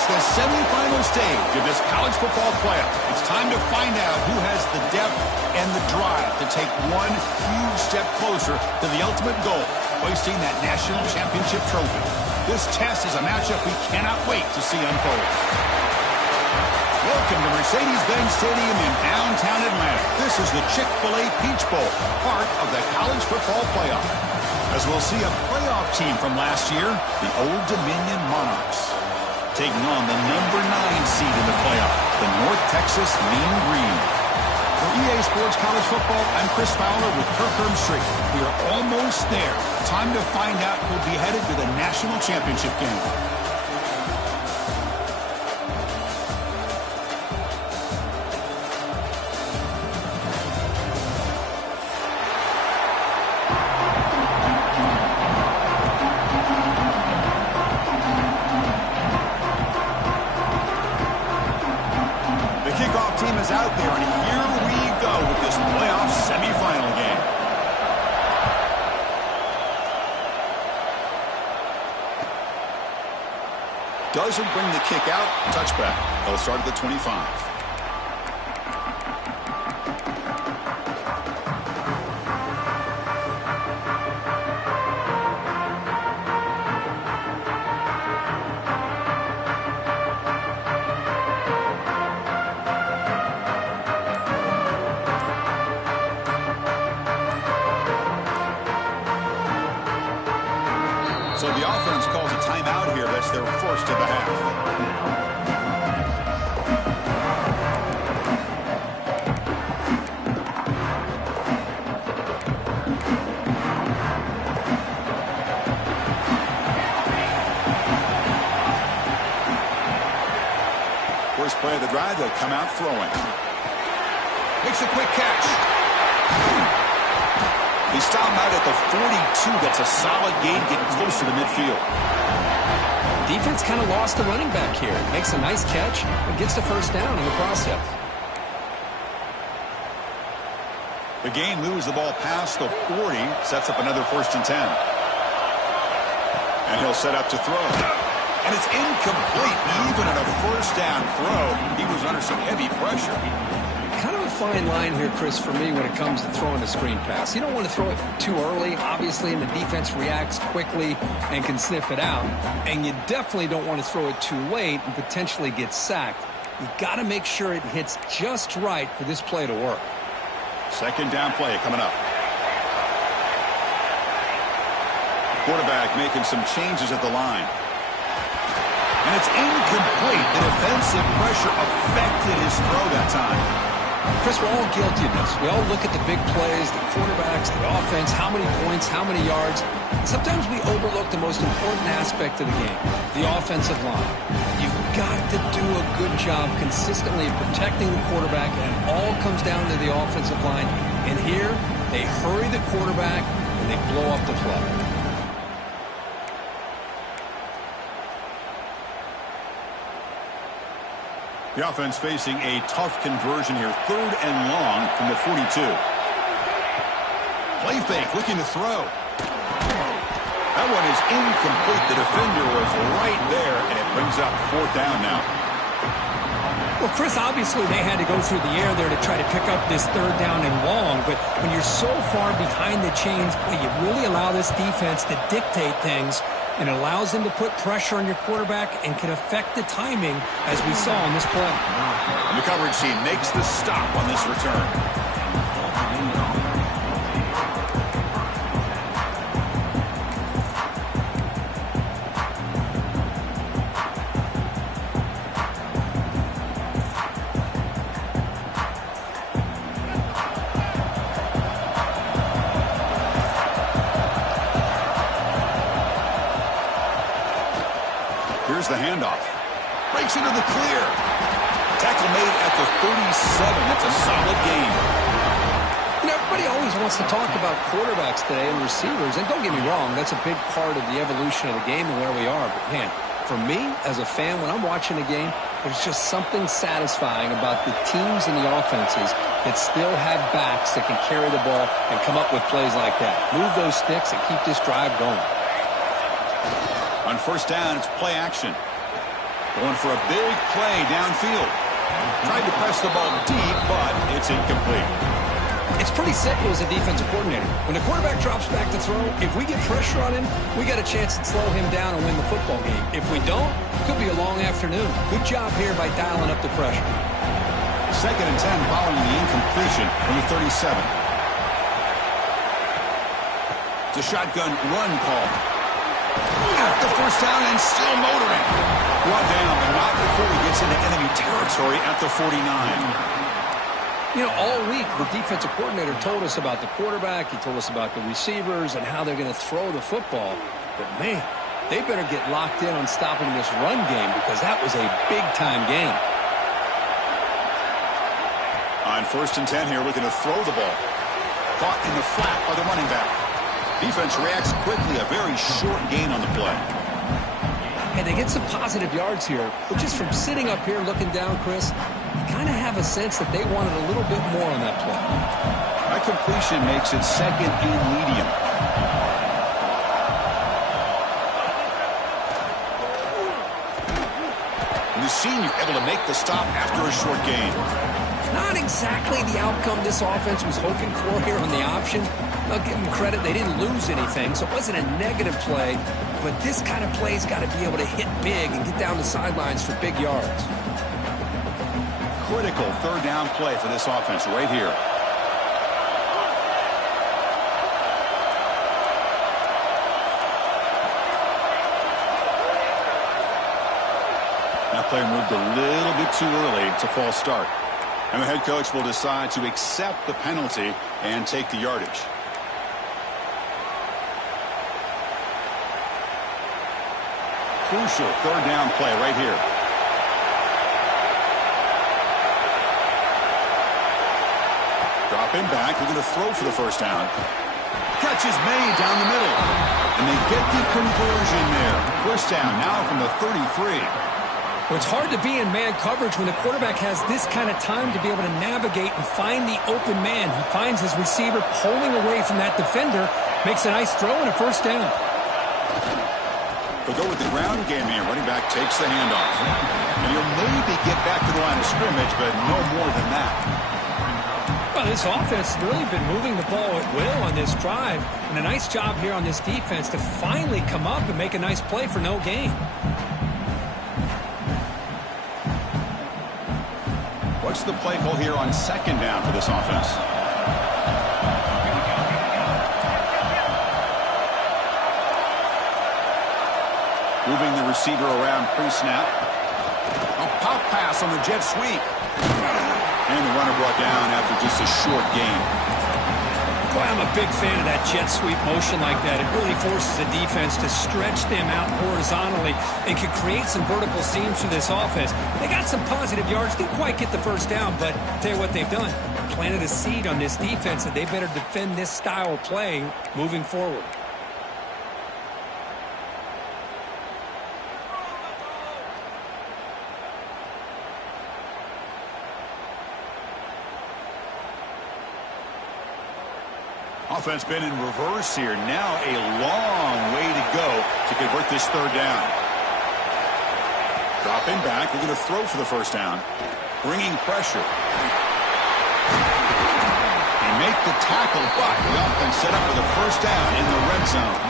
It's the semifinal stage of this college football playoff. It's time to find out who has the depth and the drive to take one huge step closer to the ultimate goal, hoisting that national championship trophy. This test is a matchup we cannot wait to see unfold. Welcome to Mercedes-Benz Stadium in downtown Atlanta. This is the Chick-fil-A Peach Bowl, part of the college football playoff. As we'll see a playoff team from last year, the Old Dominion Monarchs, taking on the number 9 seed in the playoff, the North Texas Mean Green. For EA Sports College Football, I'm Chris Fowler with Kirk Street. We are almost there. Time to find out who'll be headed to the national championship game. Out there, and here we go with this playoff semifinal game. Doesn't bring the kick out. Touchback. They'll start at the 25. So the offense calls a timeout here. That's their first of the half. First play of the drive, they'll come out throwing. Makes a quick catch. They stop him out at the 42. That's a solid gain, getting closer to midfield. Defense kind of lost the running back here. Makes a nice catch, but gets the first down in the process. The game moves the ball past the 40, sets up another 1st and 10. And he'll set up to throw. And it's incomplete. Even at a first down throw, he was under some heavy pressure. Kind of a fine line here, Chris, for me when it comes to throwing a screen pass. You don't want to throw it too early, obviously, and the defense reacts quickly and can sniff it out. And you definitely don't want to throw it too late and potentially get sacked. You got to make sure it hits just right for this play to work. Second down play coming up. Quarterback making some changes at the line. And it's incomplete. The defensive pressure affected his throw that time. Chris, we're all guilty of this. We all look at the big plays, the quarterbacks, the offense, how many points, how many yards. Sometimes we overlook the most important aspect of the game, the offensive line. You've got to do a good job consistently protecting the quarterback, and it all comes down to the offensive line. And here, they hurry the quarterback, and they blow up the play. The offense facing a tough conversion here. 3rd and long from the 42. Play fake, looking to throw. That one is incomplete. The defender was right there, and it brings up 4th down now. Well, Chris, obviously they had to go through the air there to try to pick up this 3rd down and long, but when you're so far behind the chains, well, you really allow this defense to dictate things, and it allows them to put pressure on your quarterback and can affect the timing, as we saw on this play. And the coverage team makes the stop on this return. Here's the handoff. Breaks into the clear. Tackle made at the 37. That's a solid gain. You know, everybody always wants to talk about quarterbacks today and receivers. And don't get me wrong, that's a big part of the evolution of the game and where we are. But, man, for me, as a fan, when I'm watching a game, there's just something satisfying about the teams and the offenses that still have backs that can carry the ball and come up with plays like that. Move those sticks and keep this drive going. On 1st down, it's play action. Going for a big play downfield. Tried to press the ball deep, but it's incomplete. It's pretty simple as a defensive coordinator. When the quarterback drops back to throw, if we get pressure on him, we got a chance to slow him down and win the football game. If we don't, it could be a long afternoon. Good job here by dialing up the pressure. 2nd and 10 following the incompletion from the 37. It's a shotgun run call. At the first down and still motoring. Brought down, but not before he gets into enemy territory at the 49. You know, all week, the defensive coordinator told us about the quarterback. He told us about the receivers and how they're going to throw the football. But, man, they better get locked in on stopping this run game because that was a big-time game. On 1st and 10 here, looking to throw the ball. Caught in the flat by the running back. Defense reacts quickly, a very short gain on the play. And they get some positive yards here, but just from sitting up here looking down, Chris, you kind of have a sense that they wanted a little bit more on that play. That completion makes it 2nd and medium. And the senior able to make the stop after a short gain. Not exactly the outcome this offense was hoping for here on the option. I'll give them credit. They didn't lose anything, so it wasn't a negative play. But this kind of play's got to be able to hit big and get down the sidelines for big yards. Critical 3rd down play for this offense right here. That player moved a little bit too early. It's a false start. And the head coach will decide to accept the penalty and take the yardage. Crucial 3rd down play right here. Dropping back. We're going to throw for the 1st down. Catch is made down the middle. And they get the conversion there. 1st down now from the 33. Well, it's hard to be in man coverage when the quarterback has this kind of time to be able to navigate and find the open man. He finds his receiver pulling away from that defender, makes a nice throw and a 1st down. They'll go with the ground game here. Running back takes the handoff. And he'll maybe get back to the line of scrimmage, but no more than that. Well, this offense has really been moving the ball at will on this drive. And a nice job here on this defense to finally come up and make a nice play for no gain. What's the play call here on 2nd down for this offense? Moving the receiver around pre-snap. A pop pass on the jet sweep. And the runner brought down after just a short gain. Boy, I'm a big fan of that jet sweep motion like that. It really forces the defense to stretch them out horizontally and can create some vertical seams for this offense. They got some positive yards. Didn't quite get the 1st down, but I'll tell you what they've done. Planted a seed on this defense that they better defend this style of play moving forward. Offense been in reverse here. Now a long way to go to convert this 3rd down. Dropping back. We're going to throw for the 1st down. Bringing pressure. They make the tackle, but the offense set up for the 1st down in the red zone.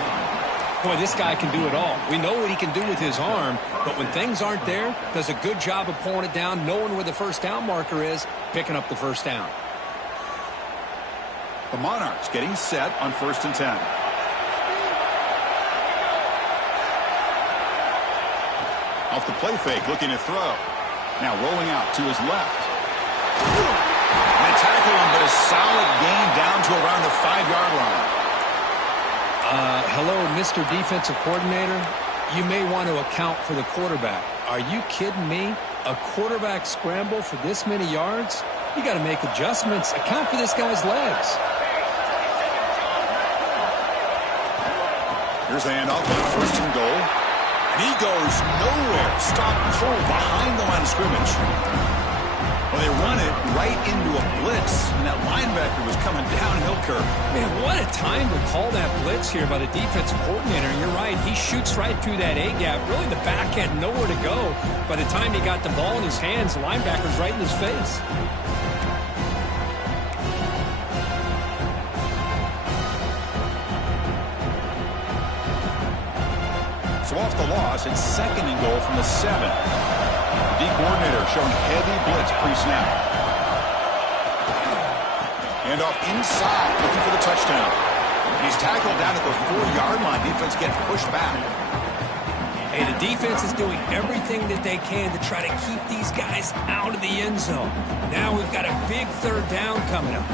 Boy, this guy can do it all. We know what he can do with his arm, but when things aren't there, does a good job of pulling it down, knowing where the 1st down marker is, picking up the 1st down. The Monarchs getting set on 1st and 10. Off the play fake, looking to throw. Now rolling out to his left. And they tackle him, but a solid gain down to around the 5-yard line. Hello, Mr. Defensive Coordinator. You may want to account for the quarterback. Are you kidding me? A quarterback scramble for this many yards? You got to make adjustments. Account for this guy's legs. Here's the handoff on 1st and goal. And he goes nowhere. Stop cold behind the line of scrimmage. Well, they run it right into a blitz, and that linebacker was coming downhill curve. Man, what a time to call that blitz here by the defensive coordinator. And you're right, he shoots right through that A-gap. Really, the back had nowhere to go. By the time he got the ball in his hands, the linebacker's right in his face. So off the loss, it's 2nd and goal from the 7. The D-coordinator showing heavy blitz pre-snap. And off inside, looking for the touchdown. He's tackled down at the 4-yard line. Defense getting pushed back. Hey, the defense is doing everything that they can to try to keep these guys out of the end zone. Now we've got a big 3rd down coming up.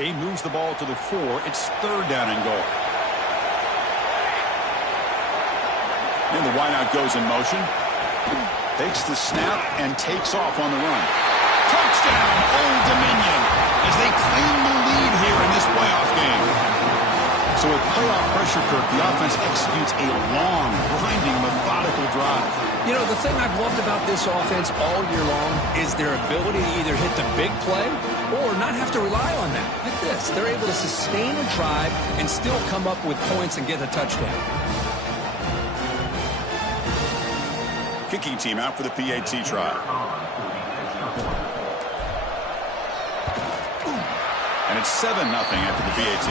He moves the ball to the 4. It's 3rd down and goal. And the wideout goes in motion. Takes the snap and takes off on the run. Touchdown, Old Dominion, as they claim the lead here in this playoff game. So with playoff pressure, Kirk, the offense executes a long, grinding, methodical drive. You know, the thing I've loved about this offense all year long is their ability to either hit the big play or not have to rely on that. Like this, they're able to sustain a drive and still come up with points and get a touchdown. Kicking team out for the PAT try. And it's 7-0 after the PAT.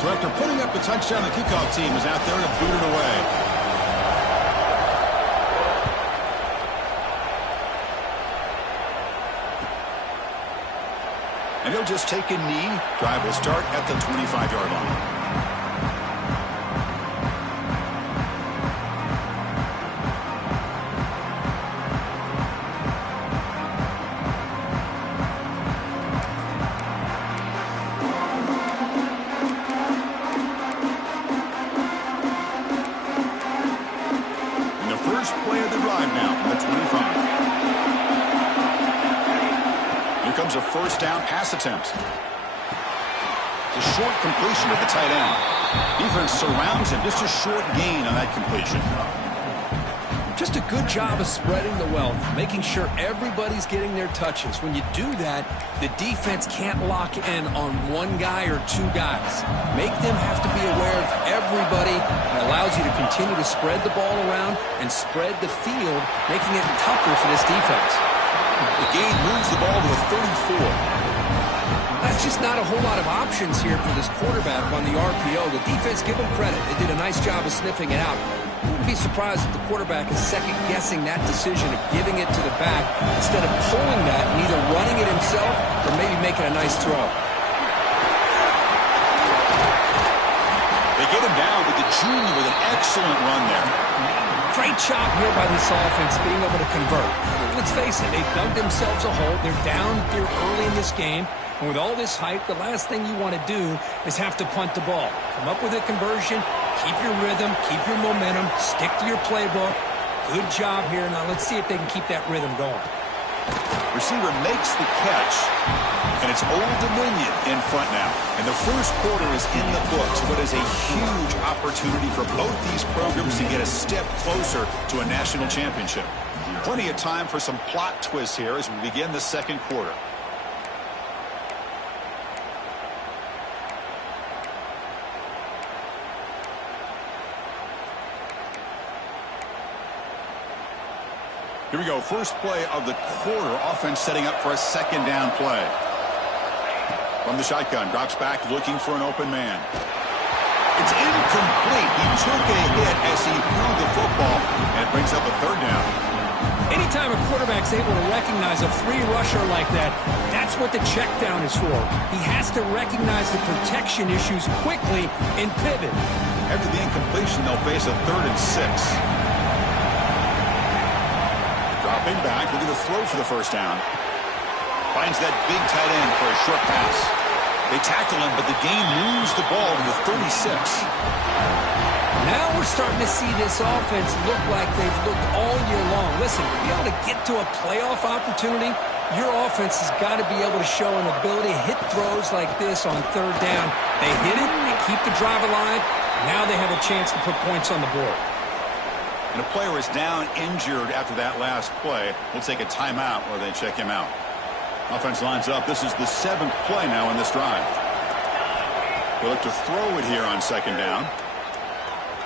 So after putting up the touchdown, the kickoff team is out there to boot it away. And he'll just take a knee. Drive will start at the 25-yard line. And the first play of the drive now from the 25. Here comes a 1st down pass attempt. It's a short completion to the tight end. Defense surrounds him. Just a short gain on that completion. Just a good job of spreading the wealth, making sure everybody's getting their touches. When you do that, the defense can't lock in on one guy or 2 guys. Make them have to be aware of everybody. It allows you to continue to spread the ball around and spread the field, making it tougher for this defense. The gain moves the ball to the 34. That's just not a whole lot of options here for this quarterback on the RPO. The defense, give them credit. They did a nice job of sniffing it out. I wouldn't be surprised if the quarterback is second-guessing that decision of giving it to the back instead of pulling that and either running it himself or maybe making a nice throw. They get him down with the junior with an excellent run there. Great job here by this offense being able to convert. Let's face it, they've dug themselves a hole. They're down here early in this game. And with all this hype, the last thing you want to do is have to punt the ball. Come up with a conversion, keep your rhythm, keep your momentum, stick to your playbook. Good job here. Now let's see if they can keep that rhythm going. Receiver makes the catch, and it's Old Dominion in front now. And the first quarter is in the books. What is a huge opportunity for both these programs to get a step closer to a national championship. Plenty of time for some plot twists here as we begin the 2nd quarter. Here we go. First play of the quarter. Offense setting up for a 2nd down play. From the shotgun, drops back looking for an open man. It's incomplete. He took a hit as he threw the football, and it brings up a 3rd down. Anytime a quarterback's able to recognize a free rusher like that, that's what the check down is for. He has to recognize the protection issues quickly and pivot. After the incompletion, they'll face a 3rd and 6. Dropping back, looking to throw for the 1st down. Finds that big tight end for a short pass. They tackle him, but the gain moves the ball to the 36. Now we're starting to see this offense look like they've looked all year long. Listen, to be able to get to a playoff opportunity, your offense has got to be able to show an ability to hit throws like this on third down. They hit it, they keep the drive alive. Now they have a chance to put points on the board. And a player is down injured after that last play. We'll take a timeout where they check him out. Offense lines up. This is the 7th play now in this drive. They look to throw it here on second down.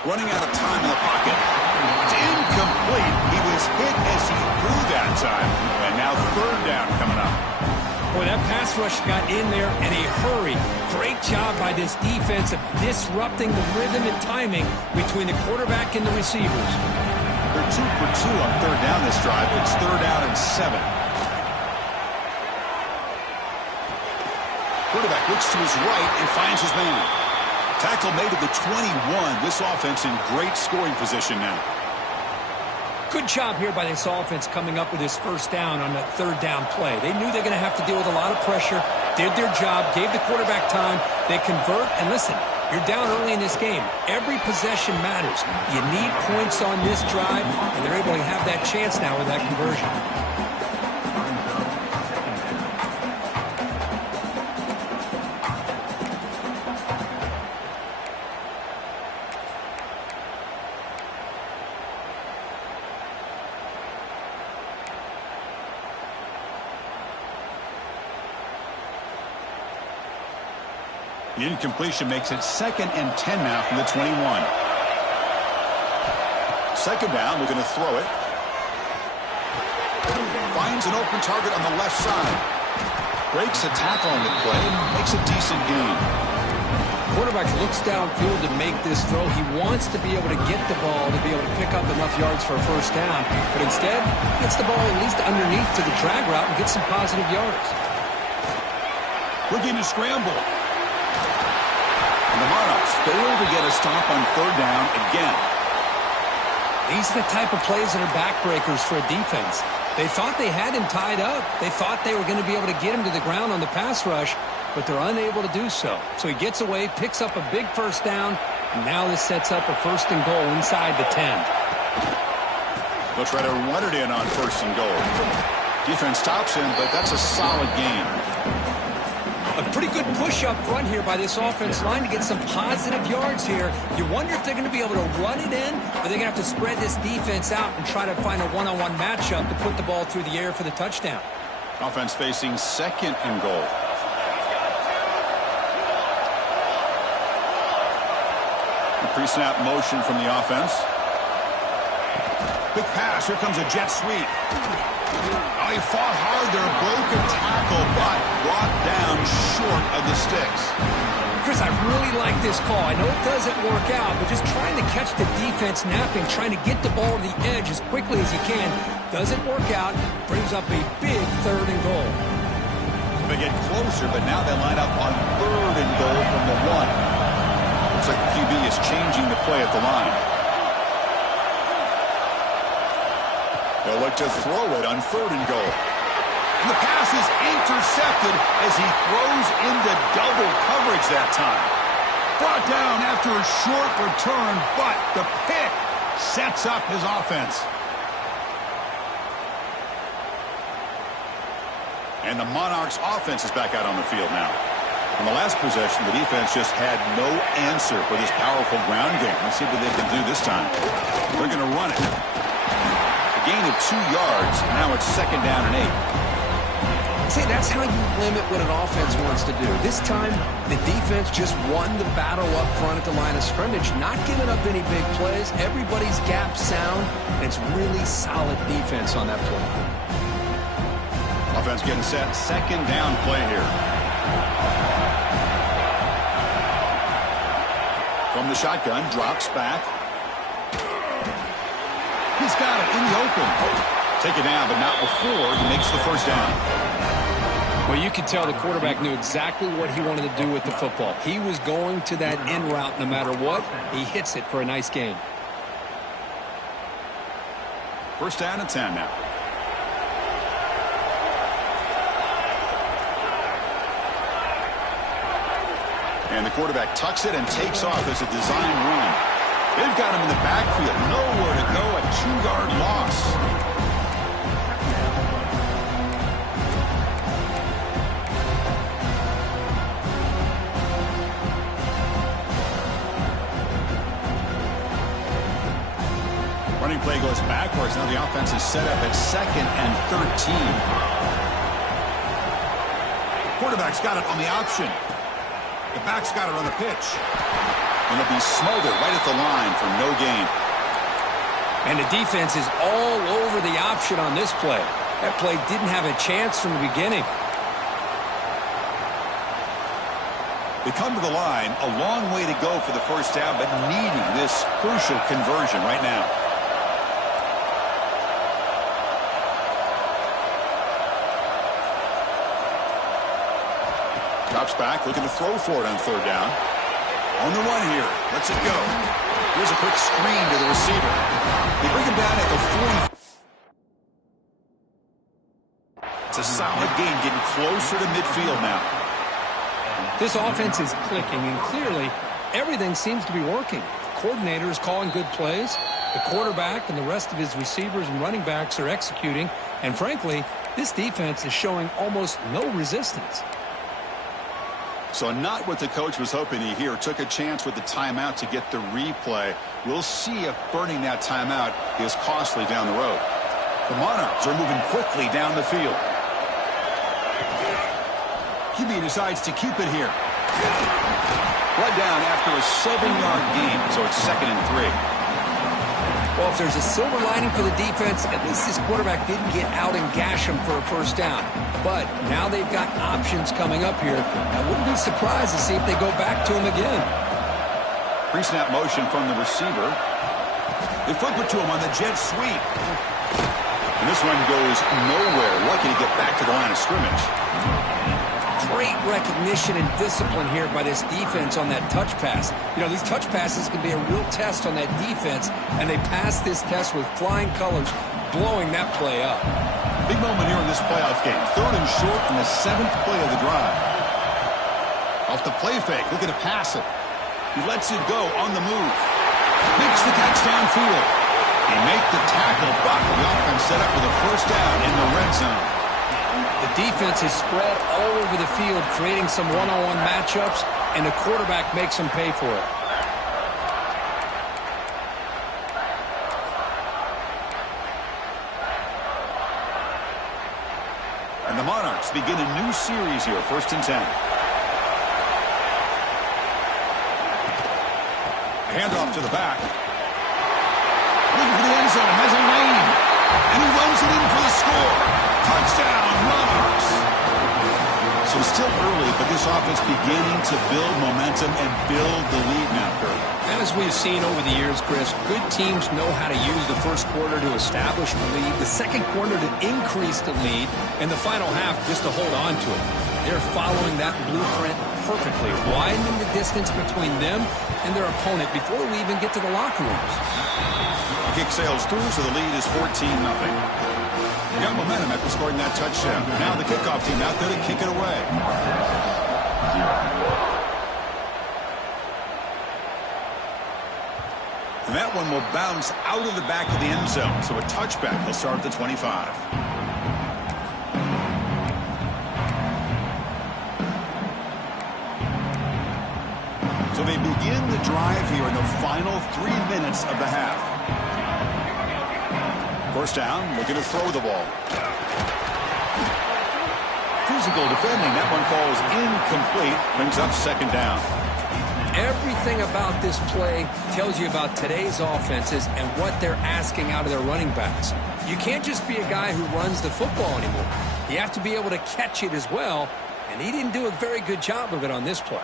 Running out of time in the pocket. It's incomplete. He was hit as he threw that time. And now third down coming up. Boy, that pass rush got in there in a hurry. Great job by this defense of disrupting the rhythm and timing between the quarterback and the receivers. They're 2 for 2 on third down this drive. It's third down and 7. Quarterback looks to his right and finds his man. Tackle made at the 21. This offense in great scoring position now. Good job here by this offense coming up with his first down on that third down play. They knew they're going to have to deal with a lot of pressure, did their job, gave the quarterback time. They convert, and listen, you're down early in this game. Every possession matters. You need points on this drive, and they're able to have that chance now with that conversion. The incompletion makes it 2nd and 10 now from the 21. Second down, looking to throw it. Finds an open target on the left side. Breaks a tackle on the play. Makes a decent gain. Quarterback looks downfield to make this throw. He wants to be able to get the ball to be able to pick up enough yards for a first down. But instead, gets the ball at least underneath to the drag route and gets some positive yards. Looking to scramble. And the Monarchs fail to get a stop on third down again. These are the type of plays that are backbreakers for a defense. They thought they had him tied up. They thought they were going to be able to get him to the ground on the pass rush, but they're unable to do so. So he gets away, picks up a big first down, and now this sets up a 1st and goal inside the 10. They'll try to run it in on 1st and goal. Defense stops him, but that's a solid gain. A pretty good push up front here by this offense line to get some positive yards here. You wonder if they're going to be able to run it in, or they're going to have to spread this defense out and try to find a one-on-one matchup to put the ball through the air for the touchdown. Offense facing 2nd and goal. A pre-snap motion from the offense. Quick pass. Here comes a jet sweep. Oh, he fought hard there. Broke a tackle, but brought down short of the sticks. Chris, I really like this call. I know it doesn't work out, but just trying to catch the defense napping, trying to get the ball to the edge as quickly as you can. Doesn't work out. Brings up a big 3rd and goal. They get closer, but now they line up on 3rd and goal from the 1. Looks like the QB is changing the play at the line. They'll look to throw it on 3rd and goal. And the pass is intercepted as he throws into double coverage that time. Brought down after a short return, but the pick sets up his offense. And the Monarchs offense is back out on the field now. On the last possession, the defense just had no answer for this powerful ground game. Let's see what they can do this time. They're going to run it. Gain of 2 yards. Now it's 2nd down and 8. See, that's how you limit what an offense wants to do. This time, the defense just won the battle up front at the line of scrimmage, not giving up any big plays. Everybody's gap sound, and it's really solid defense on that play. Offense getting set. 2nd down play here. From the shotgun, drops back. He's got it in the open. Take it down, but not before he makes the first down. Well, you could tell the quarterback knew exactly what he wanted to do with the football. He was going to that in route no matter what. He hits it for a nice gain. 1st down and 10 now. And the quarterback tucks it and takes off as a design run. They've got him in the backfield. Nowhere to go. A 2-yard loss. Running play goes backwards. Now the offense is set up at 2nd and 13. Quarterback's got it on the option. The back's got it on the pitch. And it'll be smothered right at the line for no gain. And the defense is all over the option on this play. That play didn't have a chance from the beginning. They come to the line, a long way to go for the first down, but needing this crucial conversion right now. Drops back, looking to throw for it on 3rd down. On the run here, lets it go. Here's a quick screen to the receiver. They bring him down at the 40. It's a solid game, getting closer to midfield now. This offense is clicking, and clearly everything seems to be working. The coordinator is calling good plays. The quarterback and the rest of his receivers and running backs are executing. And frankly, this defense is showing almost no resistance. So not what the coach was hoping to hear. Took a chance with the timeout to get the replay. We'll see if burning that timeout is costly down the road. The Monarchs are moving quickly down the field. QB decides to keep it here. Brought down after a 7-yard gain, so it's 2nd and 3. Well, if there's a silver lining for the defense, at least this quarterback didn't get out and gash him for a first down. But now they've got options coming up here. I wouldn't be surprised to see if they go back to him again. Pre-snap motion from the receiver. They flip it to him on the jet sweep. And this one goes nowhere. Lucky to get back to the line of scrimmage. Great recognition and discipline here by this defense on that touch pass. You know, these touch passes can be a real test on that defense, and they passed this test with flying colors, blowing that play up. Big moment here in this playoff game. 3rd and short in the 7th play of the drive. Off the play fake, looking to pass it. He lets it go on the move. Makes the catch downfield. He make the tackle, but the offense set up for the first down in the red zone. The defense is spread all over the field, creating some one-on-one matchups, and the quarterback makes them pay for it. And the Monarchs begin a new series here, 1st and 10. Handoff to the back. Looking for the end zone, has a lane. And he runs it in for the score. Touchdown, Monarchs. So still early, but this offense beginning to build momentum and build the lead now, Kurt. As we've seen over the years, Chris, good teams know how to use the first quarter to establish the lead, the second quarter to increase the lead, and the final half just to hold on to it. They're following that blueprint perfectly, widening the distance between them and their opponent before we even get to the locker rooms. The kick sails through, so the lead is 14-0. They got momentum after scoring that touchdown. Now the kickoff team out there to kick it away. And that one will bounce out of the back of the end zone, so a touchback will start at the 25. So they begin the drive here in the final 3 minutes of the half. First down, looking to throw the ball. Physical defending, that one falls incomplete, brings up 2nd down. Everything about this play tells you about today's offenses and what they're asking out of their running backs. You can't just be a guy who runs the football anymore. You have to be able to catch it as well, and he didn't do a very good job of it on this play.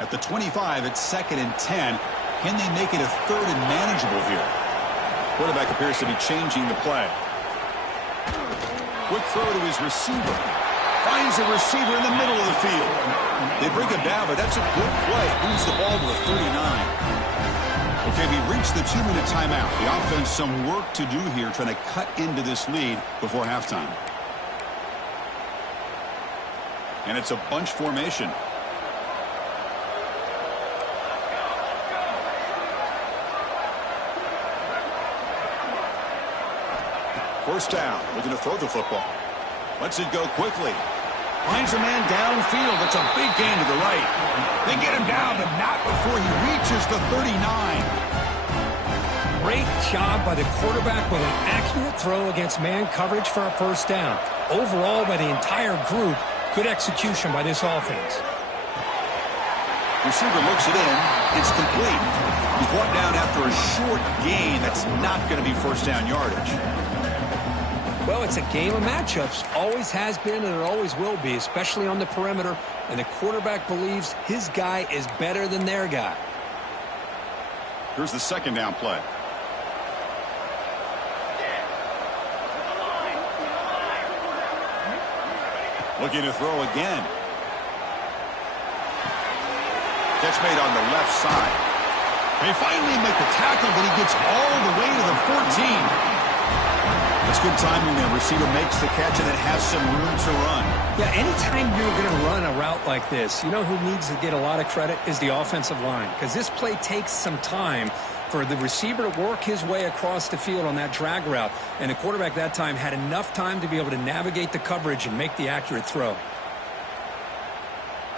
At the 25, it's 2nd and 10. Can they make it a 3rd and manageable here? Quarterback appears to be changing the play. Quick throw to his receiver. Finds a receiver in the middle of the field. They bring him down, but that's a good play. Moves the ball to the 39. Okay, we reached the 2-minute timeout. The offense some work to do here trying to cut into this lead before halftime. And it's a bunch formation. First down, looking to throw the football. Lets it go quickly. Finds a man downfield. It's a big gain to the right. They get him down, but not before he reaches the 39. Great job by the quarterback with an accurate throw against man coverage for a first down. Overall, by the entire group, good execution by this offense. Receiver looks it in. It's complete. He's brought down after a short gain. That's not going to be first down yardage. Well, it's a game of matchups. Always has been and it always will be, especially on the perimeter. And the quarterback believes his guy is better than their guy. Here's the second down play. Looking to throw again. Catch made on the left side. They finally make the tackle, but he gets all the way to the 14. It's good timing there. Receiver makes the catch, and it has some room to run. Yeah, anytime you're going to run a route like this, you know who needs to get a lot of credit is the offensive line. Because this play takes some time for the receiver to work his way across the field on that drag route. And the quarterback that time had enough time to be able to navigate the coverage and make the accurate throw.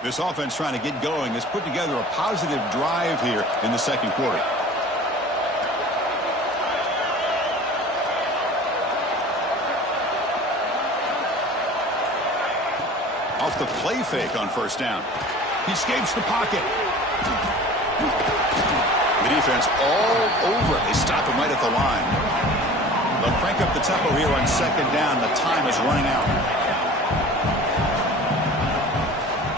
This offense trying to get going has put together a positive drive here in the second quarter. Off the play fake on first down. He escapes the pocket. The defense all over. They stop him right at the line. They'll crank up the tempo here on second down. The time is running out.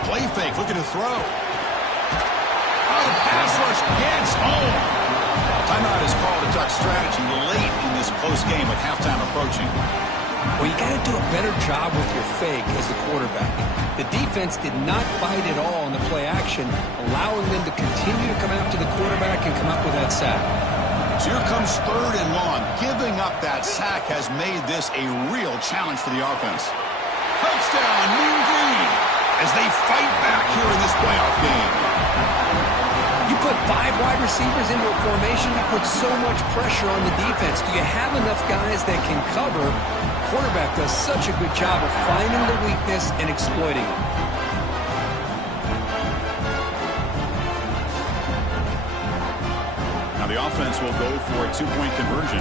Play fake, looking to throw. Oh, the pass rush gets home. Timeout is called to duck strategy late in this close game with halftime approaching. Well, you got to do a better job with your fake as the quarterback. The defense did not bite at all on the play action, allowing them to continue to come after the quarterback and come up with that sack. So here comes third and long. Giving up that sack has made this a real challenge for the offense. Touchdown, Mean Green, as they fight back here in this playoff game. You put 5 wide receivers into a formation, that puts so much pressure on the defense. Do you have enough guys that can cover? Quarterback does such a good job of finding the weakness and exploiting it. Now the offense will go for a 2-point conversion.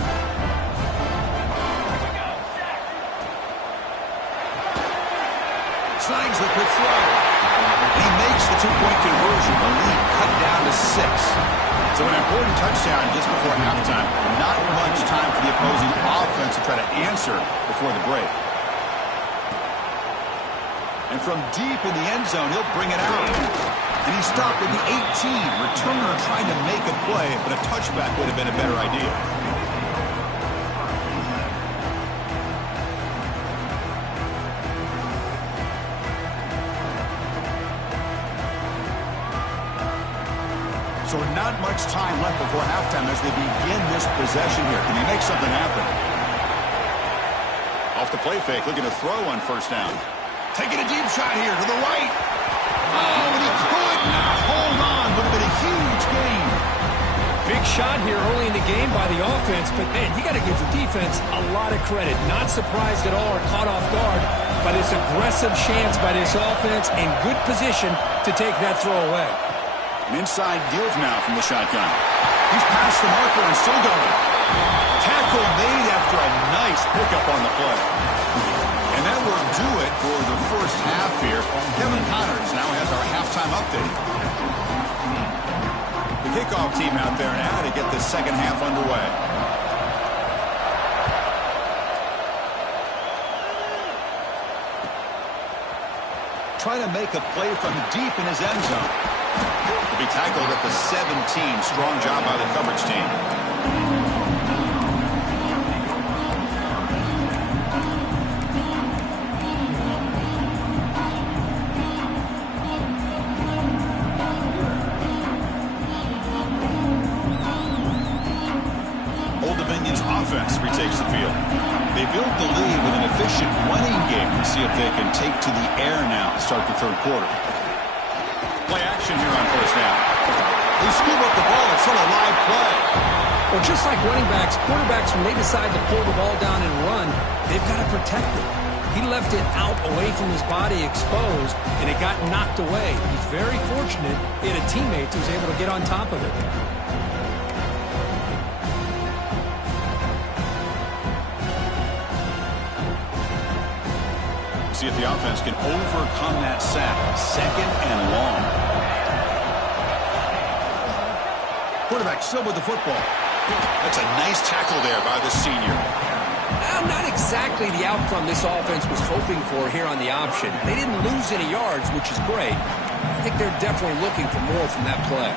Slides the quick throw. He makes the 2-point conversion. The lead cut down to 6. So an important touchdown just before halftime. Not much time for the opposing offense to try to answer before the break. And from deep in the end zone, he'll bring it out. And he stopped at the 18. Returner trying to make a play, but a touchback would have been a better idea. So not much time left before halftime as they begin this possession here. Can he make something happen? Off the play fake, looking to throw on first down. Taking a deep shot here to the right. Oh, and he could not hold on. Would have been a huge gain. Big shot here early in the game by the offense, but man, you got to give the defense a lot of credit. Not surprised at all or caught off guard by this aggressive chance by this offense and good position to take that throw away. An inside deals now from the shotgun. He's past the marker and still going. Tackle made after a nice pickup on the play. And that will do it for the first half here. Kevin Connors now has our halftime update. The kickoff team out there now to get the second half underway. Trying to make a play from deep in his end zone. Will be tackled at the 17. Strong job by the coverage team. good. They built the lead with an efficient running game. Let's see if they can take to the air now to start the third quarter. Play action here on first down. They scoop up the ball. It's still a live play. Well, just like running backs, quarterbacks, when they decide to pull the ball down and run, they've got to protect it. He left it out away from his body exposed, and it got knocked away. He's very fortunate he had a teammate who was able to get on top of it. See if the offense can overcome that sack. Second and long. Quarterback still with the football. That's a nice tackle there by the senior. Not exactly the outcome this offense was hoping for here on the option. They didn't lose any yards, which is great. I think they're definitely looking for more from that play.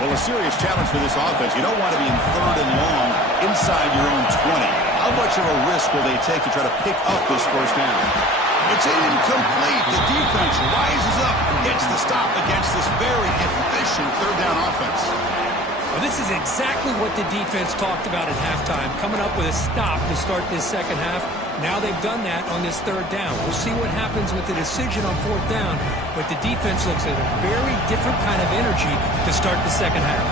Well, a serious challenge for this offense. You don't want to be in third and long inside your own 20. How much of a risk will they take to try to pick up this first down? It's incomplete. The defense rises up and gets the stop against this very efficient third down offense. Well, this is exactly what the defense talked about at halftime, coming up with a stop to start this second half. Now they've done that on this third down. We'll see what happens with the decision on fourth down, but the defense looks at a very different kind of energy to start the second half.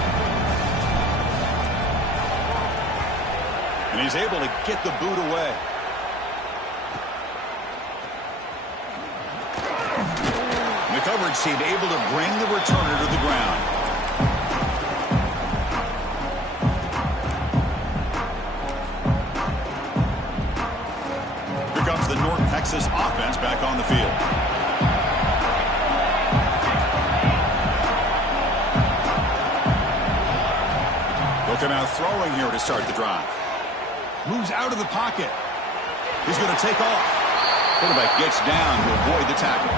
And he's able to get the boot away. And the coverage team able to bring the returner to the ground. Here comes the North Texas offense back on the field. They'll come out throwing here to start the drive. Moves out of the pocket. He's going to take off. Quarterback gets down to avoid the tackle.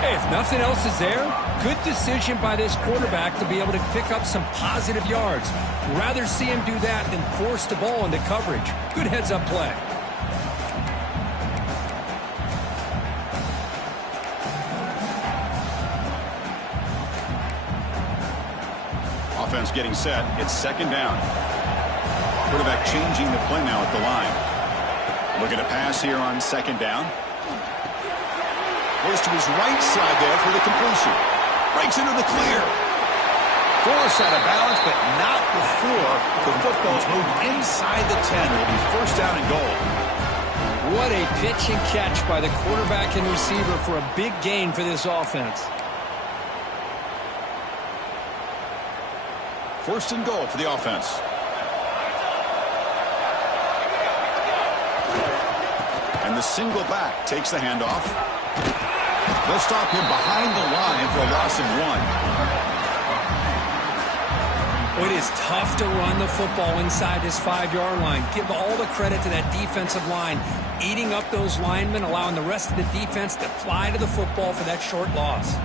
Hey, if nothing else is there, good decision by this quarterback to be able to pick up some positive yards. Rather see him do that than force the ball into coverage. Good heads-up play. Offense getting set. It's second down. Quarterback changing the play now at the line. Looking to pass here on second down. Goes to his right side there for the completion. Breaks into the clear. Forced out of balance, but not before the football's moved inside the 10. It'll be first down and goal. What a pitch and catch by the quarterback and receiver for a big gain for this offense. First and goal for the offense. And the single back takes the handoff. They'll stop him behind the line for a loss of 1. It is tough to run the football inside this 5-yard line. Give all the credit to that defensive line, eating up those linemen, allowing the rest of the defense to fly to the football for that short loss.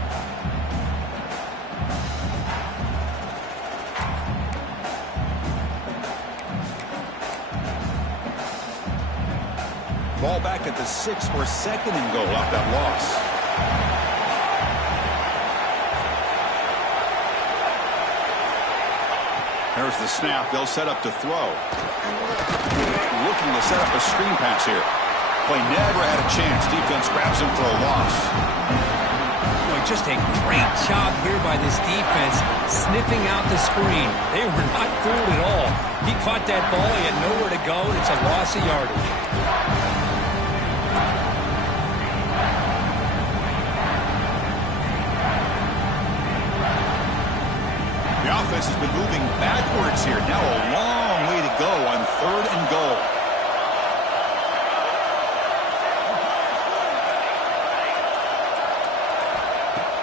Ball back at the 6 for second and goal off that loss. There's the snap. They'll set up to throw. Looking to set up a screen pass here. Play never had a chance. Defense grabs him for a loss. Boy, just a great job here by this defense, sniffing out the screen. They were not fooled at all. He caught that ball. He had nowhere to go, and it's a loss of yardage. Offense has been moving backwards here. Now a long way to go on third and goal.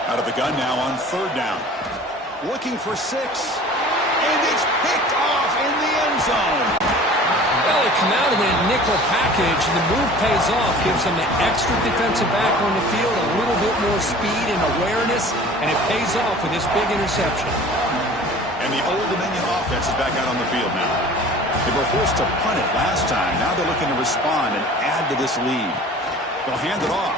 Out of the gun now on third down. Looking for 6. And it's picked off in the end zone. Well, they come out of that nickel package, and the move pays off, gives them an extra defensive back on the field, a little bit more speed and awareness, and it pays off with this big interception. And the Old Dominion offense is back out on the field now. They were forced to punt it last time. Now they're looking to respond and add to this lead. They'll hand it off.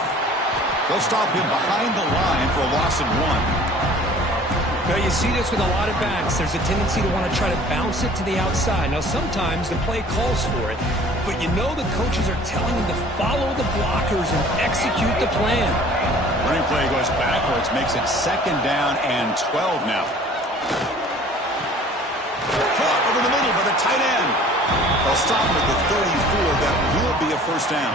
They'll stop him behind the line for a loss of 1. You see this with a lot of backs. There's a tendency to want to try to bounce it to the outside. Now, sometimes the play calls for it, but you know the coaches are telling them to follow the blockers and execute the plan. Running play goes backwards, makes it 2nd down and 12 now. Caught over the middle by the tight end. They'll stop him at the 34. That will be a 1st down.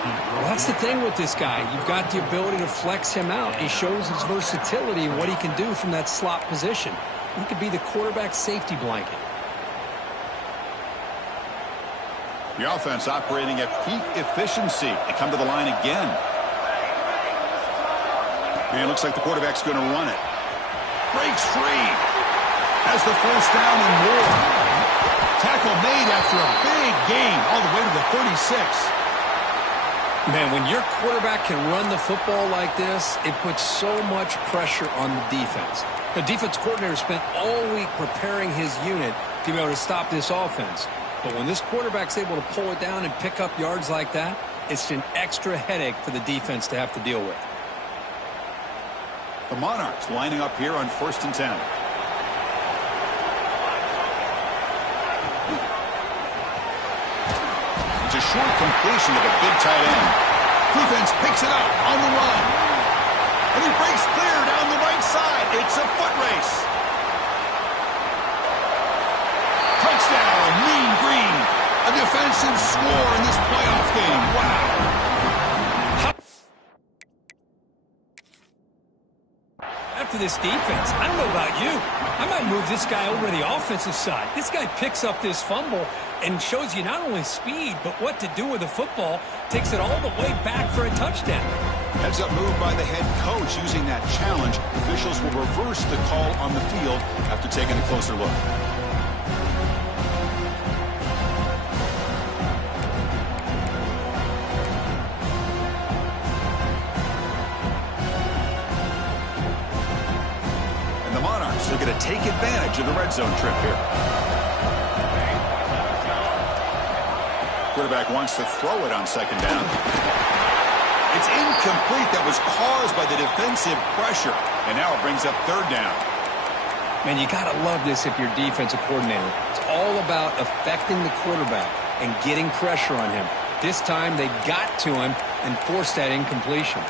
Well, that's the thing with this guy. You've got the ability to flex him out. He shows his versatility and what he can do from that slot position. He could be the quarterback safety blanket. The offense operating at peak efficiency. They come to the line again. And it looks like the quarterback's going to run it. Breaks free. Has the 1st down and more. Tackle made after a big gain all the way to the 36. Man, when your quarterback can run the football like this, it puts so much pressure on the defense. The defense coordinator spent all week preparing his unit to be able to stop this offense. But when this quarterback's able to pull it down and pick up yards like that, it's an extra headache for the defense to have to deal with. The Monarchs lining up here on 1st and 10. It's a short completion to the big tight end. Defense picks it up on the run. And he breaks clear down the right side. It's a foot race. Touchdown, Mean Green. A defensive score in this playoff game. Wow. After this defense, I don't know about you. I might move this guy over to the offensive side. This guy picks up this fumble and shows you not only speed, but what to do with the football. Takes it all the way back for a touchdown. Heads up move by the head coach using that challenge. Officials will reverse the call on the field after taking a closer look. And the Monarchs are going to take advantage of the red zone trip here. Quarterback wants to throw it on 2nd down. It's incomplete. That was caused by the defensive pressure. And now it brings up 3rd down. Man, you got to love this if you're defensive coordinator. It's all about affecting the quarterback and getting pressure on him. This time they got to him and forced that incompletion.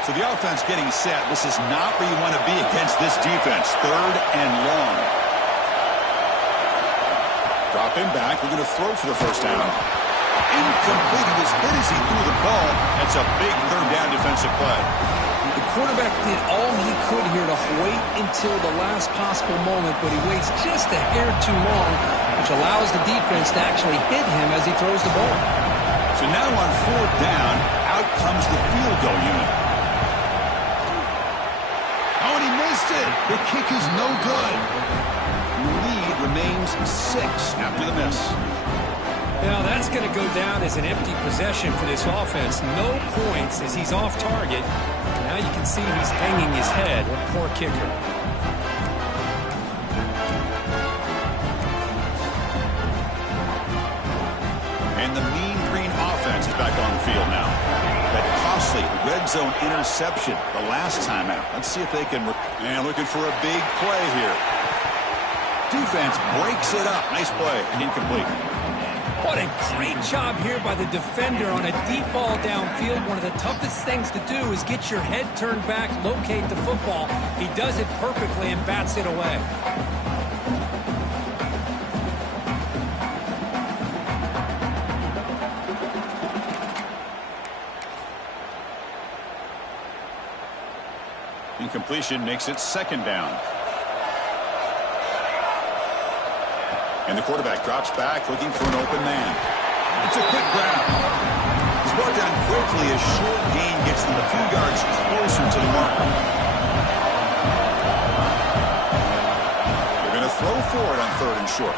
So the offense getting set. This is not where you want to be against this defense. 3rd and long. Dropping back. We're going to throw for the 1st down. Incomplete. He was hit as he threw the ball. That's a big 3rd down defensive play. The quarterback did all he could here to wait until the last possible moment, but he waits just a hair too long, which allows the defense to actually hit him as he throws the ball. So now on 4th down, out comes the field goal unit. Oh, and he missed it. The kick is no good. The lead remains 6 after the miss. Now that's going to go down as an empty possession for this offense. No points as he's off target. Now you can see he's hanging his head. What a poor kicker. And the Mean Green offense is back on the field now. That costly red zone interception the last time out. Let's see if they can. And looking for a big play here. Defense breaks it up. Nice play. Incomplete. What a great job here by the defender on a deep ball downfield. One of the toughest things to do is get your head turned back, locate the football. He does it perfectly and bats it away. Incompletion makes it 2nd down. And the quarterback drops back looking for an open man. It's a quick grab. He's brought down quickly as short gain gets them a few yards closer to the mark. They're going to throw for it on 3rd and short.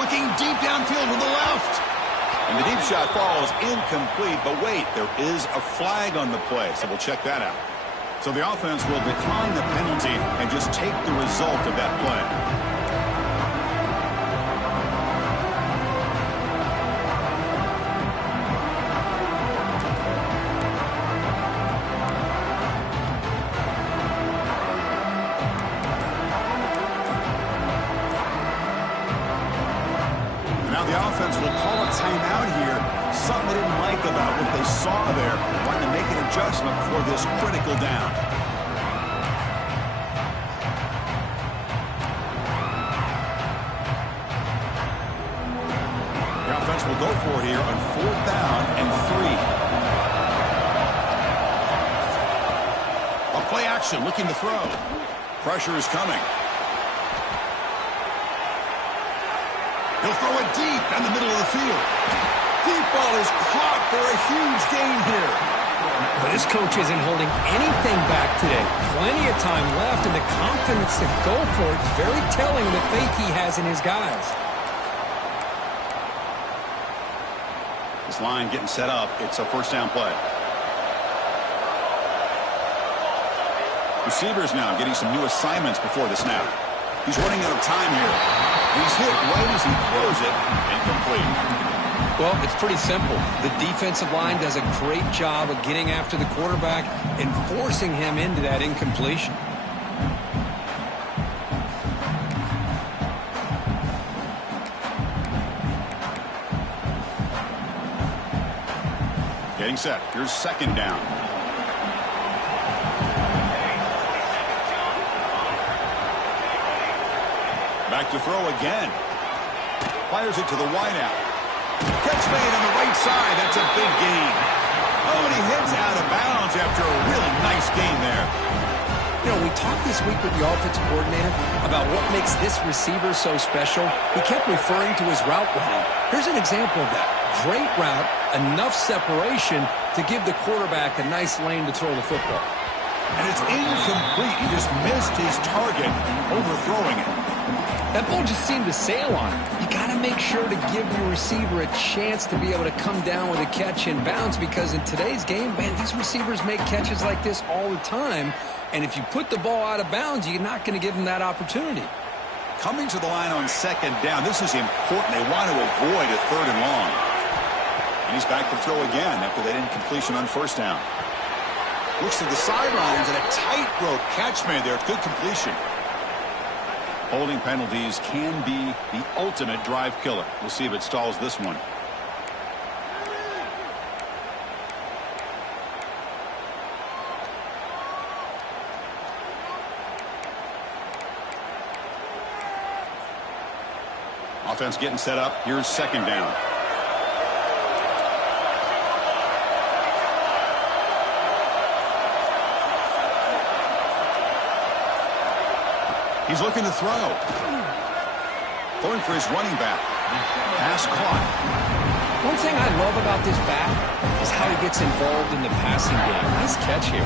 Looking deep downfield to the left. And the deep shot falls incomplete. But wait, there is a flag on the play, so we'll check that out. So the offense will decline the penalty and just take the result of that play. they saw there, wanting to make an adjustment for this critical down. The offense will go for it here on 4th down and 3. A play action, looking to throw. Pressure is coming. He'll throw it deep down the middle of the field. Deep ball is caught for a huge gain here. But this coach isn't holding anything back today. Plenty of time left, and the confidence to go for it is very telling of the faith he has in his guys. This line getting set up. It's a 1st down play. Receivers now getting some new assignments before the snap. He's running out of time here. He's hit right as he throws it, incomplete. Well, it's pretty simple. The defensive line does a great job of getting after the quarterback and forcing him into that incompletion. Getting set. Here's 2nd down. Back to throw again. Fires it to the wideout. Catch made on the right side. That's a big gain. Oh, and he heads out of bounds after a really nice gain there. You know, we talked this week with the offensive coordinator about what makes this receiver so special. He kept referring to his route running. Here's an example of that. Great route, enough separation to give the quarterback a nice lane to throw the football. And it's incomplete. He just missed his target, overthrowing it. That ball just seemed to sail on him. You got to make sure to give your receiver a chance to be able to come down with a catch and bounce, because in today's game, man, these receivers make catches like this all the time. And if you put the ball out of bounds, you're not going to give them that opportunity. Coming to the line on 2nd down, this is important. They want to avoid a 3rd and long. And he's back to throw again after that incompletion on 1st down. Looks to the sidelines, and a tightrope catch made there. Good completion. Holding penalties can be the ultimate drive killer. We'll see if it stalls this one. Offense getting set up. Here's 2nd down. He's looking to throw. Throwing for his running back. Pass caught. One thing I love about this back is how he gets involved in the passing game. Nice catch here.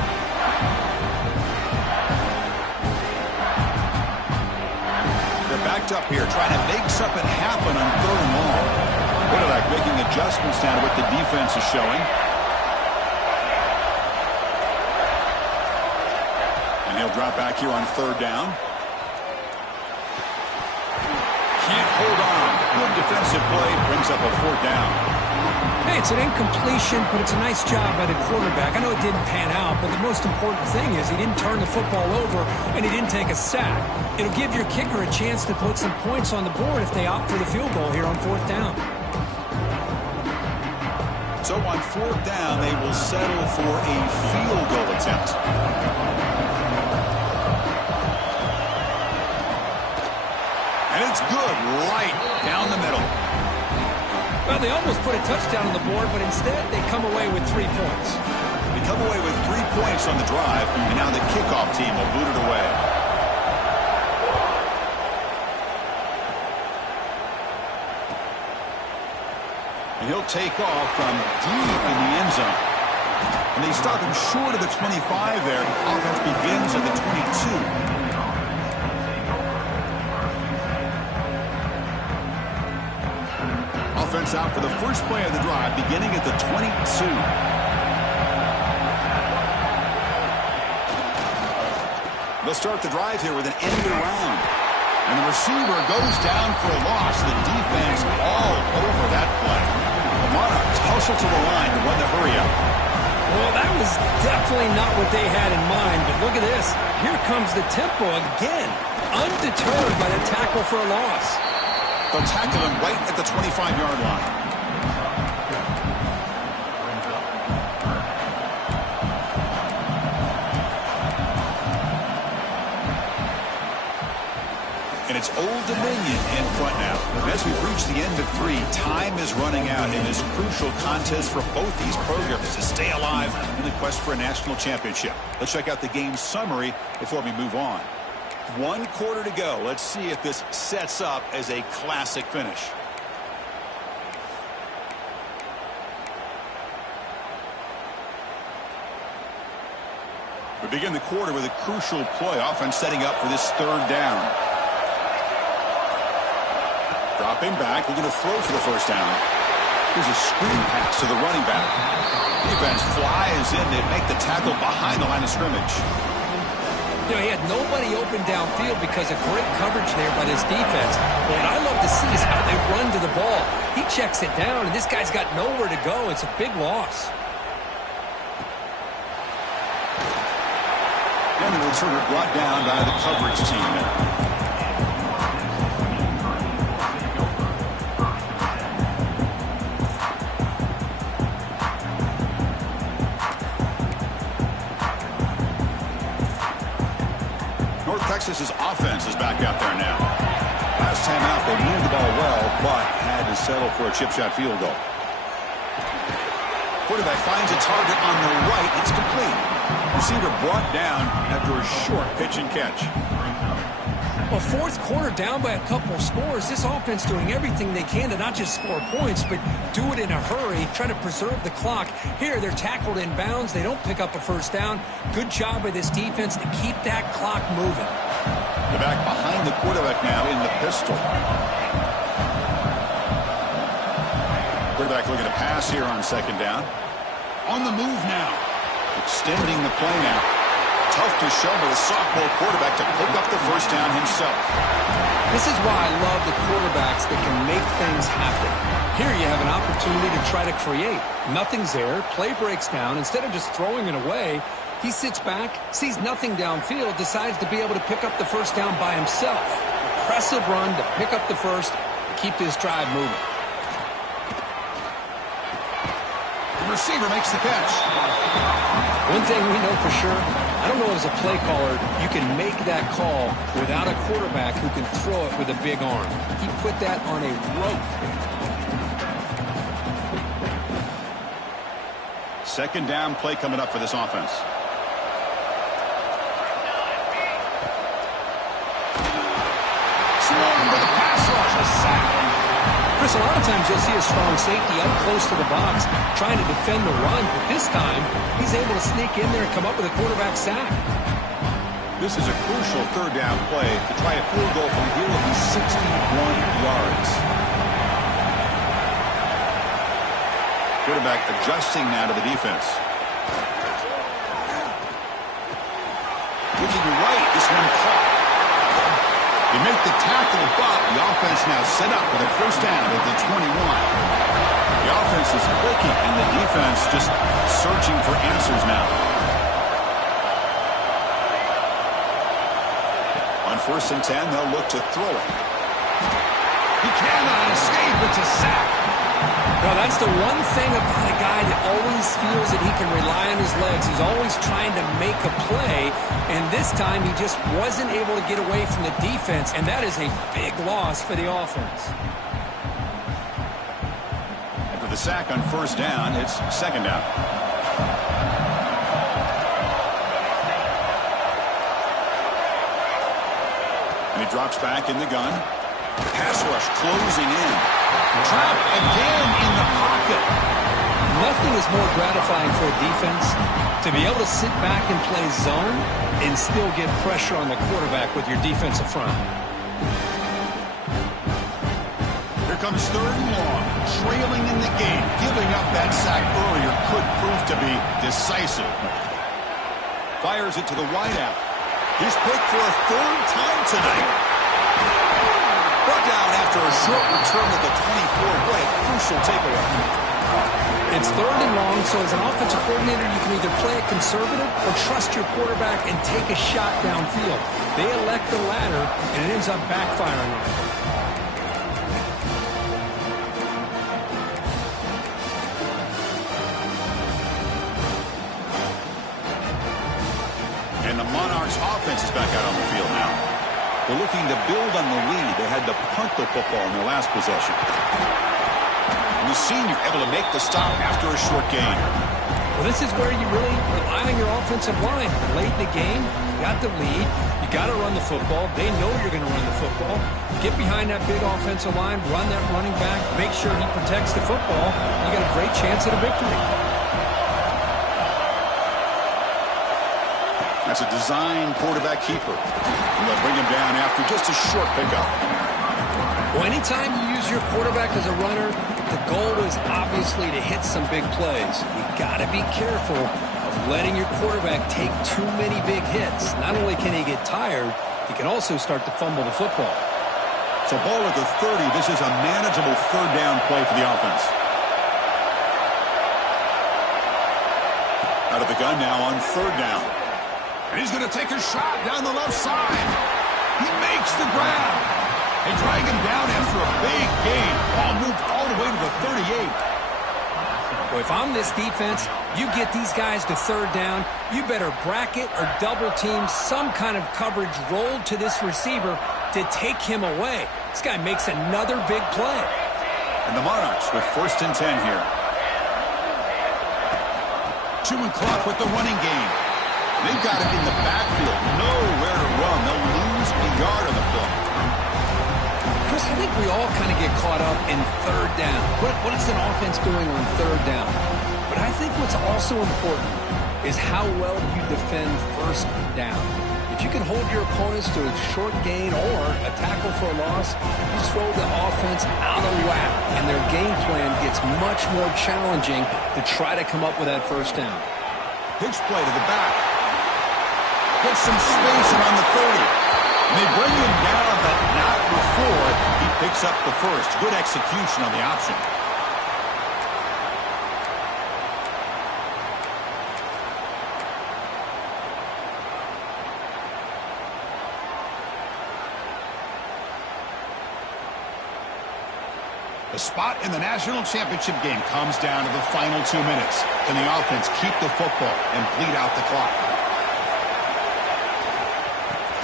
They're backed up here, trying to make something happen on 3rd and long. Quarterback making adjustments now to what the defense is showing. And he'll drop back here on 3rd down. Can't hold on. Good defensive play. Brings up a 4th down. Hey, it's an incompletion, but it's a nice job by the quarterback. I know it didn't pan out, but the most important thing is he didn't turn the football over and he didn't take a sack. It'll give your kicker a chance to put some points on the board if they opt for the field goal here on 4th down. So on 4th down, they will settle for a field goal attempt. And it's good right down the middle. Well, they almost put a touchdown on the board, but instead they come away with 3 points. They come away with 3 points on the drive, and now the kickoff team will boot it away. And he'll take off from deep in the end zone. And they stop him short of the 25 there. Offense begins at the 22. Offense out for the first play of the drive, beginning at the 22. They'll start the drive here with an end around. And the receiver goes down for a loss. The defense all over that play. The Monarchs hustle to the line to run the hurry up. Well, that was definitely not what they had in mind, but look at this. Here comes the tempo again, undeterred by the tackle for a loss. They'll tackle him right at the 25-yard line. And it's Old Dominion in front now. As we've reached the end of 3, time is running out in this crucial contest for both these programs to stay alive in the quest for a national championship. Let's check out the game summary before we move on. 1 quarter to go. Let's see if this sets up as a classic finish. We begin the quarter with a crucial play. Offense setting up for this 3rd down. Dropping back, looking to throw for the 1st down. Here's a screen pass to the running back. Defense flies in to make the tackle behind the line of scrimmage. You know, he had nobody open downfield because of great coverage there by this defense. But what I love to see is how they run to the ball. He checks it down, and this guy's got nowhere to go. It's a big loss. And the returner brought down by the coverage team there. North Texas's offense is back out there now. Last time out, they moved the ball well, but had to settle for a chip shot field goal. Quarterback finds a target on the right. It's complete. Receiver brought down after a short pitch and catch. Well, 4th quarter down by a couple of scores. This offense doing everything they can to not just score points, but do it in a hurry, try to preserve the clock. Here, they're tackled in bounds. They don't pick up a 1st down. Good job by this defense to keep that clock moving. The back behind the quarterback now in the pistol. Quarterback looking to pass here on 2nd down. On the move now. Extending the play now. Tough to show by the sophomore quarterback to pick up the 1st down himself. This is why I love the quarterbacks that can make things happen. Here you have an opportunity to try to create. Nothing's there. Play breaks down. Instead of just throwing it away, he sits back, sees nothing downfield, decides to be able to pick up the 1st down by himself. Impressive run to pick up the 1st to keep this drive moving. The receiver makes the catch. One thing we know for sure, I don't know as a play caller, you can make that call without a quarterback who can throw it with a big arm. He put that on a rope. 2nd down play coming up for this offense. Swarmed with a pass rush, a sack. Chris, a lot of times you'll see a strong safety up close to the box trying to defend the run, but this time he's able to sneak in there and come up with a quarterback sack. This is a crucial 3rd down play to try a field goal from here will be 61 yards. Quarterback adjusting now to the defense. Looking right, this one caught. You make the tackle, but the offense now set up with a 1st down at the 21. The offense is clicking, and the defense just searching for answers now. On 1st and 10, they'll look to throw it. He cannot escape. It's a sack. Now, that's the one thing about a guy that always feels that he can rely on his legs. He's always trying to make a play, and this time he just wasn't able to get away from the defense, and that is a big loss for the offense. After the sack on 1st down, it's 2nd down. And he drops back in the gun. Pass rush closing in. Trapped again in the pocket. Nothing is more gratifying for a defense to be able to sit back and play zone and still get pressure on the quarterback with your defensive front. Here comes 3rd and long. Trailing in the game. Giving up that sack earlier could prove to be decisive. Fires it to the wideout. He's picked for a 3rd time tonight. Brought down after a short return at the 24. What a crucial takeaway. It's 3rd and long, so as an offensive coordinator, you can either play it conservative or trust your quarterback and take a shot downfield. They elect the latter, and it ends up backfiring on them. And the Monarchs offense is back out on the field now. They're looking to build on the lead. They had to punt the football in their last possession. And the senior able to make the stop after a short gain. Well, this is where you really rely on your offensive line. Late in the game, you got the lead. You got to run the football. They know you're going to run the football. Get behind that big offensive line, run that running back, make sure he protects the football. You got a great chance at a victory. That's a design quarterback keeper. And they'll bring him down after just a short pickup. Well, anytime you use your quarterback as a runner, the goal is obviously to hit some big plays. You got to be careful of letting your quarterback take too many big hits. Not only can he get tired, he can also start to fumble the football. So ball at the 30. This is a manageable third down play for the offense. Out of the gun now on third down. And he's going to take a shot down the left side. He makes the grab. They drag him down after a big gain. Ball moved all the way to the 38. Well, if I'm this defense, you get these guys to third down, you better bracket or double team some kind of coverage rolled to this receiver to take him away. This guy makes another big play. And the Monarchs with 1st and 10 here. Chewing clock with the running game. They've got it in the backfield. Nowhere to run. They'll lose a yard on the play. Chris, I think we all kind of get caught up in third down. What is an offense doing on third down? But I think what's also important is how well you defend first down. If you can hold your opponents to a short gain or a tackle for a loss, you throw the offense out of whack, and their game plan gets much more challenging to try to come up with that first down. Pitch play to the back. Gets some space around the 30. And they bring him down, but not before he picks up the first. Good execution on the option. The spot in the national championship game comes down to the final 2 minutes. Can the offense keep the football and bleed out the clock?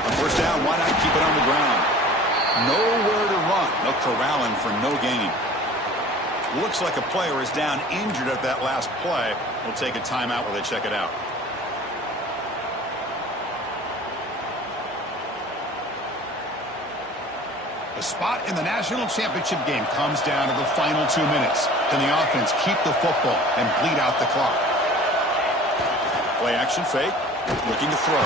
On first down, why not keep it on the ground? Nowhere to run. No corralling for no gain. Looks like a player is down injured at that last play. We'll take a timeout while they check it out. The spot in the national championship game comes down to the final 2 minutes. Can the offense keep the football and bleed out the clock? Play action fake. Looking to throw.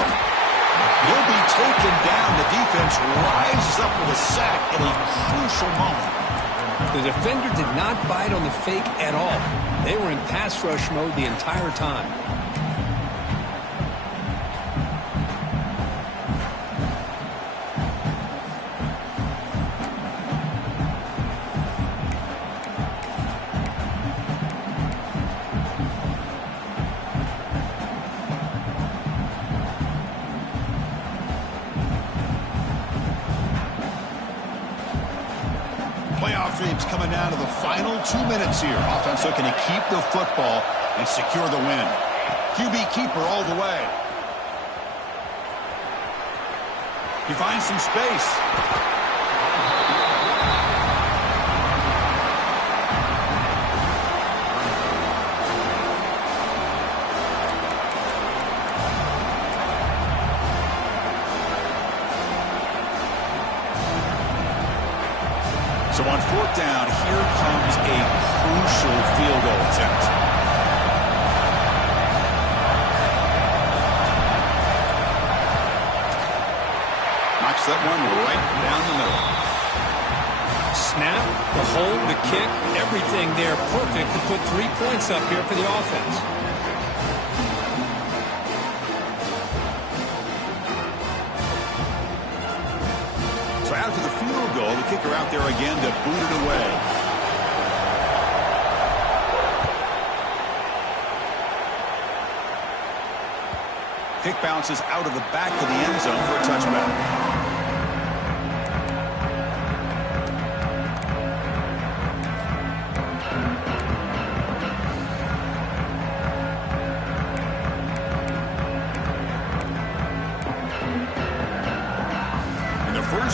He'll be taken down. The defense rises up with a sack at a crucial moment. The defender did not bite on the fake at all. They were in pass rush mode the entire time. Playoff dreams coming down to the final 2 minutes here. Offense looking to keep the football and secure the win. QB keeper all the way. He finds some space. So on fourth down, here comes a crucial field goal attempt. Knocks that one right down the middle. Snap, the hold, the kick, everything there perfect to put 3 points up here for the offense. So after the field goal, the kicker out there again to boot it away. Kick bounces out of the back of the end zone for a touchback.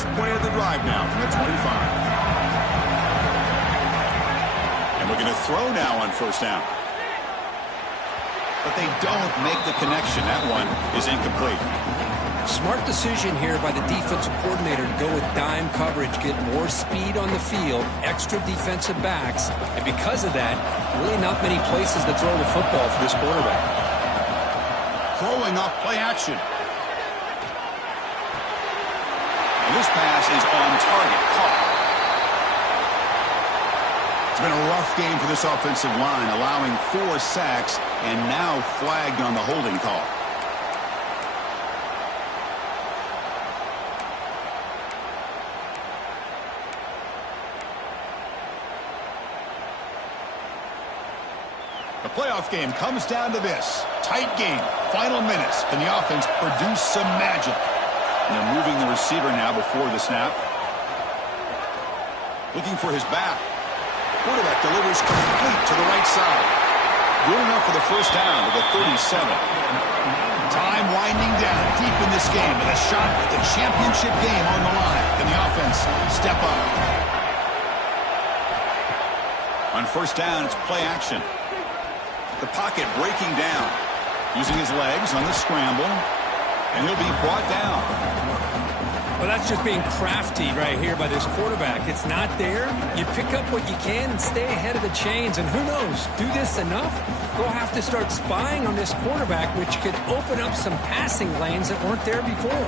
first play of the drive now from the 25. And we're going to throw now on first down. But they don't make the connection. That one is incomplete. Smart decision here by the defensive coordinator to go with dime coverage, get more speed on the field, extra defensive backs, and because of that, really not many places to throw the football for this quarterback. Throwing off play action. And this pass is on target. Caught. It's been a rough game for this offensive line, allowing 4 sacks and now flagged on the holding call. The playoff game comes down to this. Tight game. Final minutes. Can the offense produce some magic? And they're moving the receiver now before the snap. Looking for his back. Quarterback delivers complete to the right side. Good enough for the first down to the 37. Time winding down deep in this game with a shot at the championship game on the line. Can the offense step up? On first down, it's play action. The pocket breaking down. Using his legs on the scramble. And he'll be brought down. Well, that's just being crafty right here by this quarterback. It's not there. You pick up what you can and stay ahead of the chains. And who knows, do this enough, they'll have to start spying on this quarterback, which could open up some passing lanes that weren't there before.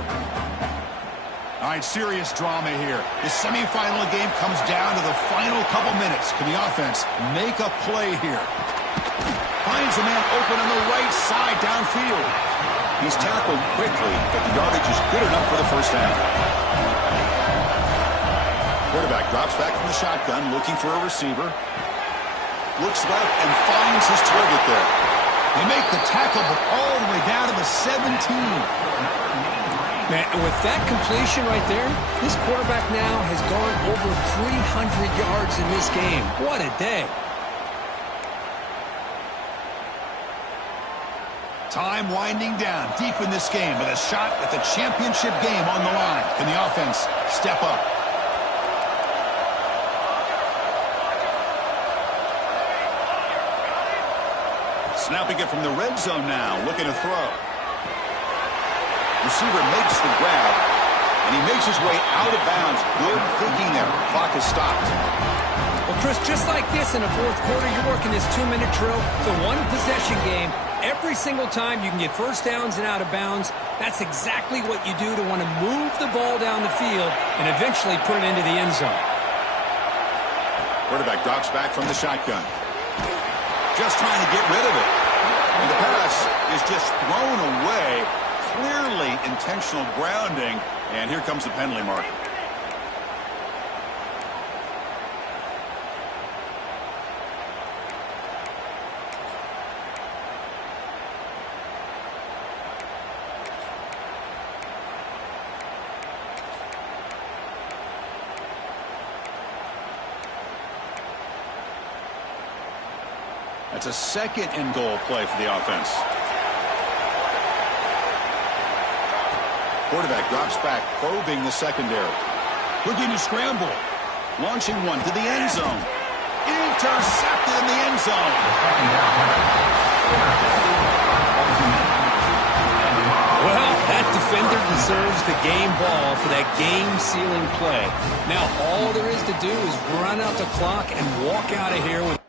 All right, serious drama here. The semifinal game comes down to the final couple minutes. Can the offense make a play here? Finds a man open on the right side downfield. He's tackled quickly, but the yardage is good enough for the first down. Quarterback drops back from the shotgun, looking for a receiver. Looks left and finds his target there. They make the tackle, but all the way down to the 17. Man, with that completion right there, this quarterback now has gone over 300 yards in this game. What a day. Time winding down deep in this game with a shot at the championship game on the line. Can the offense step up? Snapping it from the red zone now, looking to throw. Receiver makes the grab, and he makes his way out of bounds. Good thinking there. Clock is stopped. Well, Chris, just like this in the fourth quarter, you're working this 2-minute drill. It's a one-possession game. Every single time you can get first downs and out of bounds, that's exactly what you do to want to move the ball down the field and eventually put it into the end zone. Quarterback drops back from the shotgun. Just trying to get rid of it. And the pass is just thrown away. Clearly intentional grounding. And here comes the penalty mark. That's a second and goal play for the offense. Quarterback drops back, probing the secondary. Looking to scramble. Launching one to the end zone. Intercepted in the end zone. Well, that defender deserves the game ball for that game-sealing play. Now, all there is to do is run out the clock and walk out of here with